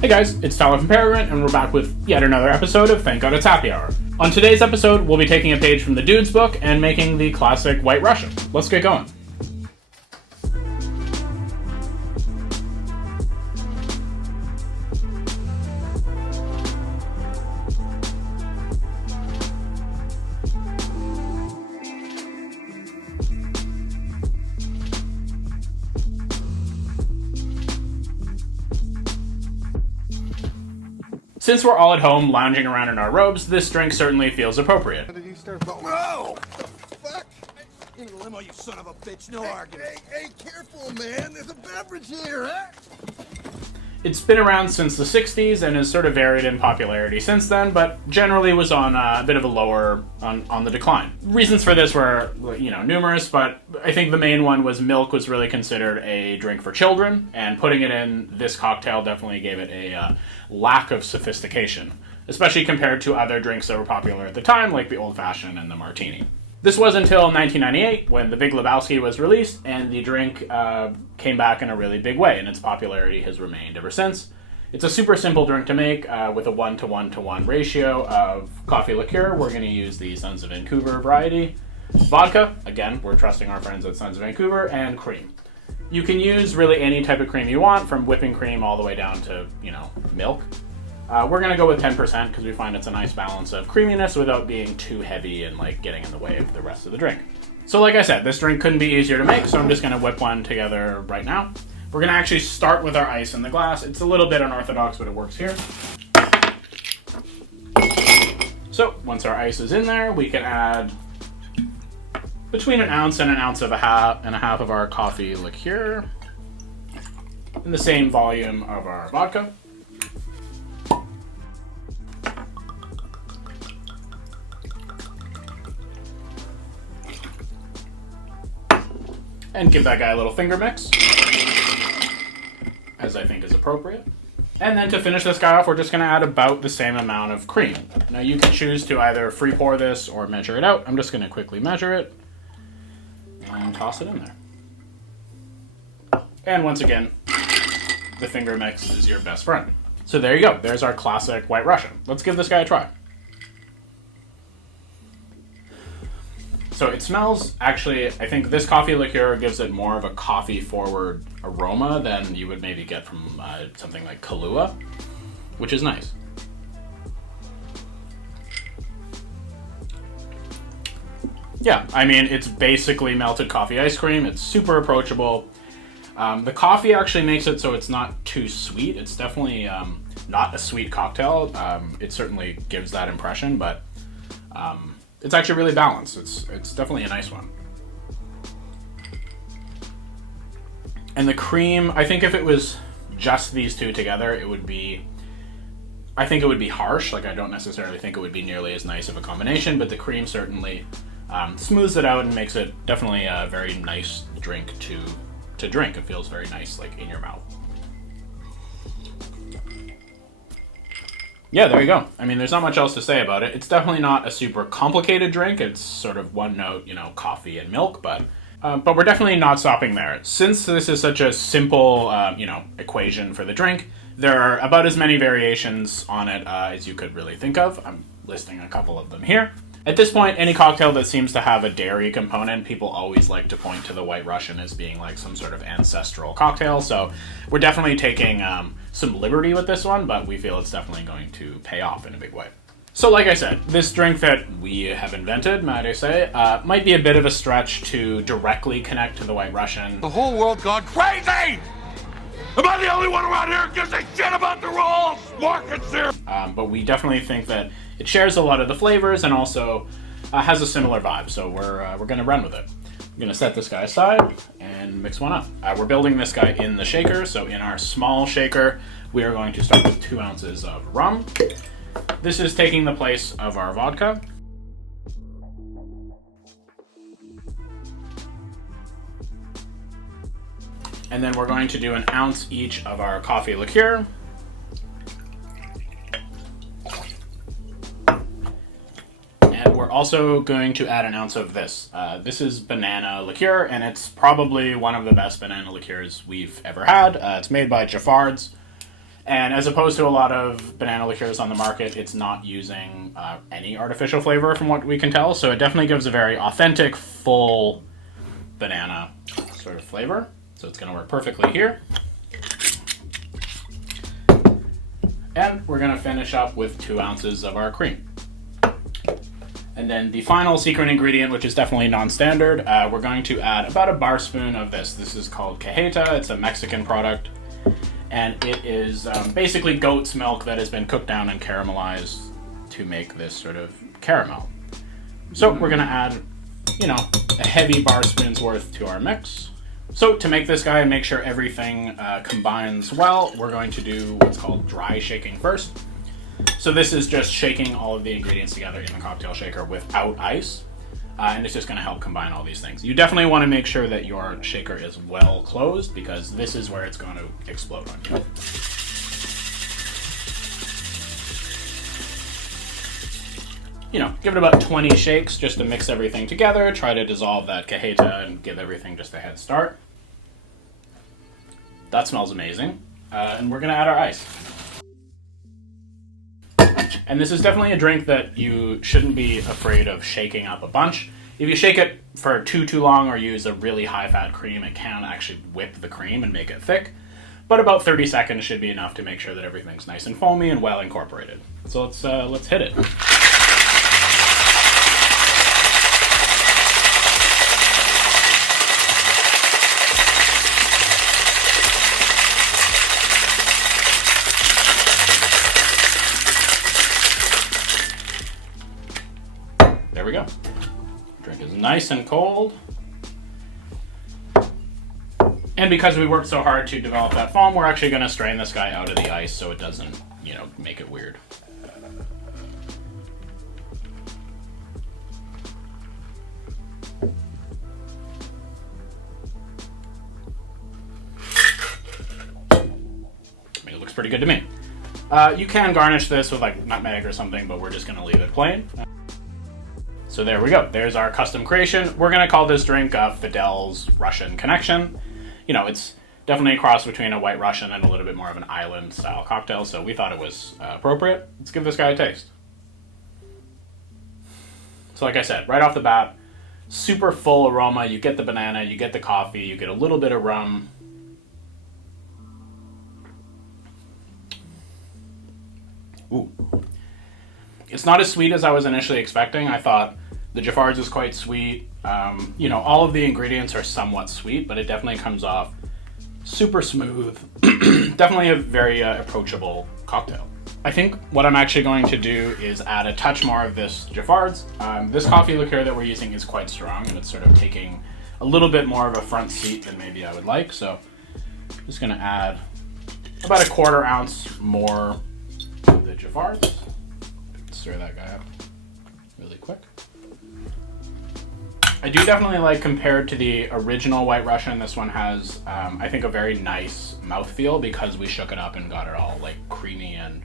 Hey guys, it's Tyler from Peregrine, and we're back with yet another episode of Thank God It's Happy Hour. On today's episode, we'll be taking a page from the Dude's book and making the classic White Russian. Let's get going. Since we're all at home lounging around in our robes, this drink certainly feels appropriate. No! Fuck! In the limo, you son of a bitch, no argument. Hey, careful, man. There's a beverage here, huh? It's been around since the 60s and has sort of varied in popularity since then, but generally was on a bit of a lower, on the decline. Reasons for this were, numerous, but I think the main one was milk was really considered a drink for children, and putting it in this cocktail definitely gave it a lack of sophistication, especially compared to other drinks that were popular at the time, like the Old Fashioned and the Martini. This was until 1998, when The Big Lebowski was released, and the drink came back in a really big way, and its popularity has remained ever since. It's a super simple drink to make, with a 1-to-1-to-1 ratio of coffee liqueur. We're going to use the Sons of Vancouver variety. Vodka, again, we're trusting our friends at Sons of Vancouver, and cream. You can use really any type of cream you want, from whipping cream all the way down to, milk. We're going to go with 10% because we find it's a nice balance of creaminess without being too heavy and getting in the way of the rest of the drink. So like I said, this drink couldn't be easier to make, so I'm just going to whip one together right now. We're going to actually start with our ice in the glass. It's a little bit unorthodox, but it works here. So once our ice is in there, we can add between an ounce and a half of our coffee liqueur in the same volume of our vodka. And give that guy a little finger mix, as I think is appropriate. And then to finish this guy off, we're just going to add about the same amount of cream. Now you can choose to either free pour this or measure it out. I'm just going to quickly measure it and toss it in there. And once again, the finger mix is your best friend. So there you go. There's our classic White Russian. Let's give this guy a try. So it smells, actually, I think this coffee liqueur gives it more of a coffee-forward aroma than you would maybe get from something like Kahlua, which is nice. Yeah, I mean, it's basically melted coffee ice cream. It's super approachable. The coffee actually makes it so it's not too sweet. It's definitely not a sweet cocktail. It certainly gives that impression, but it's actually really balanced. It's definitely a nice one. And the cream, I think if it was just these two together, I think it would be harsh. I don't necessarily think it would be nearly as nice of a combination, but the cream certainly smooths it out and makes it definitely a very nice drink to drink. It feels very nice, in your mouth. Yeah, there you go. I mean, there's not much else to say about it. It's definitely not a super complicated drink. It's sort of one note, coffee and milk, but we're definitely not stopping there. Since this is such a simple, equation for the drink, there are about as many variations on it as you could really think of. I'm listing a couple of them here. At this point, any cocktail that seems to have a dairy component, people always like to point to the White Russian as being some sort of ancestral cocktail. So we're definitely taking some liberty with this one, but we feel it's definitely going to pay off in a big way. So like I said, this drink that we have invented, might I say, might be a bit of a stretch to directly connect to the White Russian. The whole world gone crazy! Am I the only one around here who gives a shit about the rules? Market zero! But we definitely think that it shares a lot of the flavors and also has a similar vibe, so we're going to run with it. I'm going to set this guy aside and mix one up. We're building this guy in the shaker, so in our small shaker, we are going to start with 2 ounces of rum. This is taking the place of our vodka. And then we're going to do an ounce each of our coffee liqueur. And we're also going to add an ounce of this. This is banana liqueur, and it's probably one of the best banana liqueurs we've ever had. It's made by Jaffard's. And as opposed to a lot of banana liqueurs on the market, it's not using any artificial flavor from what we can tell. So it definitely gives a very authentic, full banana sort of flavor. So it's going to work perfectly here. And we're going to finish up with 2 ounces of our cream. And then the final secret ingredient, which is definitely non-standard, we're going to add about a bar spoon of this. This is called cajeta. It's a Mexican product. And it is basically goat's milk that has been cooked down and caramelized to make this sort of caramel. So we're going to add, a heavy bar spoon's worth to our mix. So to make this guy and make sure everything combines well, we're going to do what's called dry shaking first. So this is just shaking all of the ingredients together in the cocktail shaker without ice. And it's just going to help combine all these things. You definitely want to make sure that your shaker is well closed because this is where it's going to explode on you. Give it about 20 shakes just to mix everything together. Try to dissolve that cajeta and give everything just a head start. That smells amazing. And we're going to add our ice. And this is definitely a drink that you shouldn't be afraid of shaking up a bunch. If you shake it for too long or use a really high-fat cream, it can actually whip the cream and make it thick. But about 30 seconds should be enough to make sure that everything's nice and foamy and well incorporated. So let's hit it. There we go. Drink is nice and cold. And because we worked so hard to develop that foam, we're actually going to strain this guy out of the ice so it doesn't, make it weird. It looks pretty good to me. You can garnish this with like nutmeg or something, but we're just going to leave it plain. So there we go. There's our custom creation. We're going to call this drink Fidel's Russian Connection. It's definitely a cross between a White Russian and a little bit more of an island style cocktail, so we thought it was appropriate. Let's give this guy a taste. So like I said, right off the bat, super full aroma. You get the banana, you get the coffee, you get a little bit of rum. Ooh. It's not as sweet as I was initially expecting. I thought the Jaffar's is quite sweet. All of the ingredients are somewhat sweet, but it definitely comes off super smooth. Definitely a very approachable cocktail. I think what I'm actually going to do is add a touch more of this Jaffar's. This coffee liqueur that we're using is quite strong, and it's sort of taking a little bit more of a front seat than maybe I would like. So I'm just going to add about a 1/4 ounce more of the Jaffar's. Stir that guy up really quick. I do definitely like, compared to the original White Russian, this one has, I think, a very nice mouthfeel because we shook it up and got it all like creamy and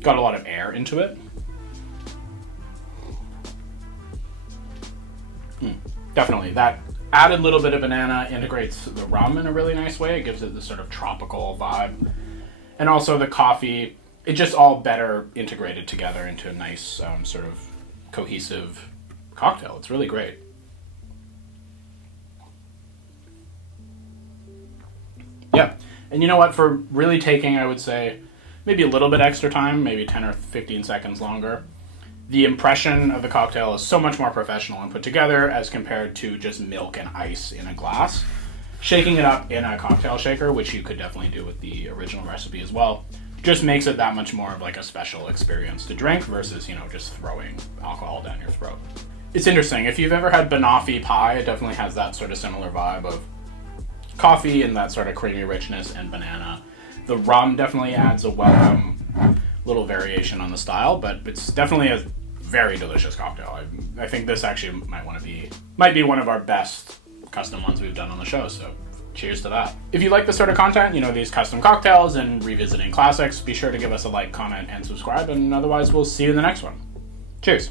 got a lot of air into it. Definitely, that added little bit of banana integrates the rum in a really nice way. It gives it this sort of tropical vibe. And also the coffee, it just all better integrated together into a nice sort of cohesive cocktail. It's really great. Yeah, and you know what? For really taking, I would say, maybe a little bit extra time, maybe 10 or 15 seconds longer. The impression of the cocktail is so much more professional and put together as compared to just milk and ice in a glass. Shaking it up in a cocktail shaker, which you could definitely do with the original recipe as well, just makes it that much more of like a special experience to drink versus, just throwing alcohol down your throat. It's interesting. If you've ever had banoffee pie, it definitely has that sort of similar vibe of coffee and that sort of creamy richness and banana. The rum definitely adds a welcome little variation on the style, but it's definitely a very delicious cocktail. I think this actually might be one of our best custom ones we've done on the show, so cheers to that. If you like this sort of content, these custom cocktails and revisiting classics, be sure to give us a like, comment, and subscribe, and otherwise we'll see you in the next one. Cheers.